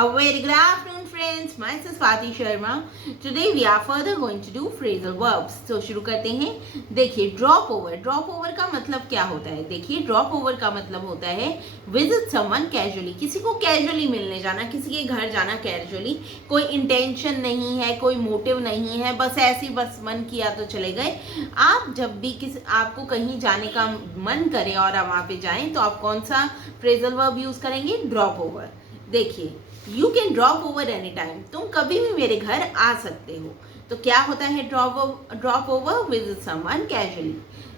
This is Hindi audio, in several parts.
A very good afternoon, friends. Myself Swati Sharma. Today we are further going to do phrasal verbs. So शुरू करते हैं. देखिए ड्रॉप ओवर. ड्रॉप ओवर का मतलब क्या होता है? देखिए ड्रॉप ओवर का मतलब होता है विजिट समवन कैजुअली. किसी को कैजुअली मिलने जाना, किसी के घर जाना कैजुअली. कोई इंटेंशन नहीं है, कोई मोटिव नहीं है, बस ऐसे ही बस मन किया तो चले गए. आप जब भी आपको कहीं जाने का मन करे और आप वहाँ पे जाएं तो आप कौन सा फ्रेजल वर्ब यूज करेंगे? Drop over. देखिए you can drop over any time. तुम कभी भी मेरे घर आ सकते हो. तो क्या होता है drop over? Visit someone casually.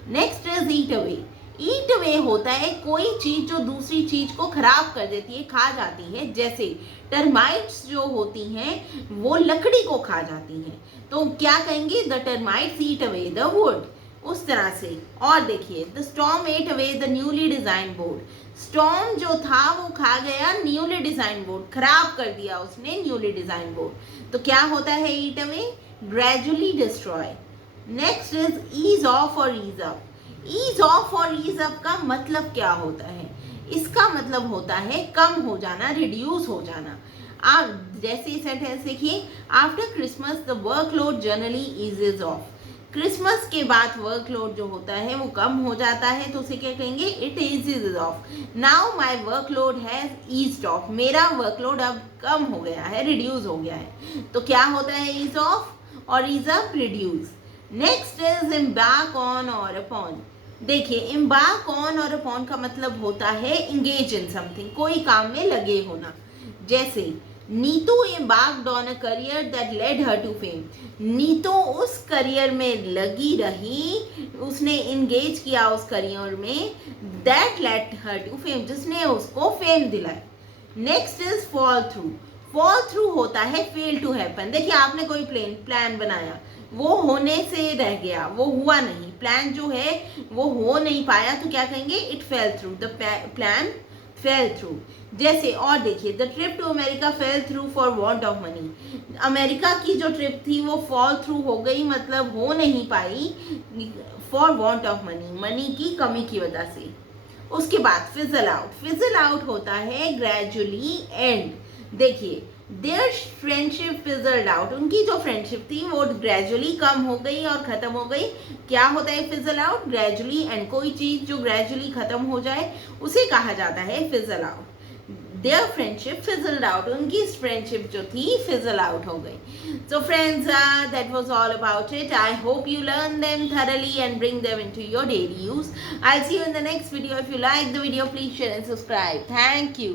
Next is eat away. Eat away होता है कोई चीज जो दूसरी चीज को खराब कर देती है, खा जाती है. जैसे टर्माइट्स जो होती हैं वो लकड़ी को खा जाती हैं, तो क्या कहेंगे? The termites eat away the wood. उस तरह से. और देखिए the storm ate away the newly design board. Storm जो था वो खा गया न्यूली डिजाइन बोर्ड, खराब कर दिया उसने न्यूली डिजाइन बोर्ड. तो क्या होता है eat away? Gradually destroy. Next is ease off और ईज अप. ईज ऑफ और ईज अप का मतलब क्या होता है? इसका मतलब होता है कम हो जाना, रिड्यूस हो जाना. आप जैसे सेंटेंस देखिए, after Christmas the workload generally eases off. Christmas के बाद वर्कलोड जो होता है वो कम हो जाता है, तो उसे क्या कहेंगे? It is of. Now my workload has eased of. मेरा वर्कलोड अब कम हो गया है, रिड्यूस हो गया है. तो क्या होता है ईज ऑफ और ease up? Reduce. Next is embark on और अपॉन. देखिए एम्बार्क ऑन और अपॉन का मतलब होता है इंगेज इन समथिंग, कोई काम में लगे होना. जैसे Neetu embarked on a career that led her to fame. Neetu उस करियर में लगी रही, उसने इंगेज किया उस करियर में, that led her to fame, जिसने उसको फेम दिलाया. Next is fall through. Fall through होता है फेल टू हैपन. देखिए आपने कोई प्लान बनाया, वो होने से रह गया, वो हुआ नहीं, प्लान जो है वो हो नहीं पाया, तो क्या कहेंगे? It fell through. The plan fell through. जैसे और देखिए the trip to America fell through for want of money. America की जो ट्रिप थी वो फॉल थ्रू हो गई, मतलब हो नहीं पाई for want of money, money की कमी की वजह से. उसके बाद फिजल आउट. फिजल आउट होता है ग्रेजुअली एंड. देखिए देयर फ्रेंडशिप फिजल्ड आउट. उनकी जो फ्रेंडशिप थी वो ग्रेजुअली कम हो गई और खत्म हो गई. क्या होता है फिजल आउट? Gradually and. कोई चीज जो ग्रेजुअली खत्म हो जाए उसे कहा जाता है fizzle out. Their friendship fizzled out. उनकी फ्रेंडशिप जो थी फिजल आउट हो गई. So friends, that was all about it. I hope you learn them thoroughly and bring them into your daily use. I'll see you in the next video. If you like the video, please share and subscribe. Thank you.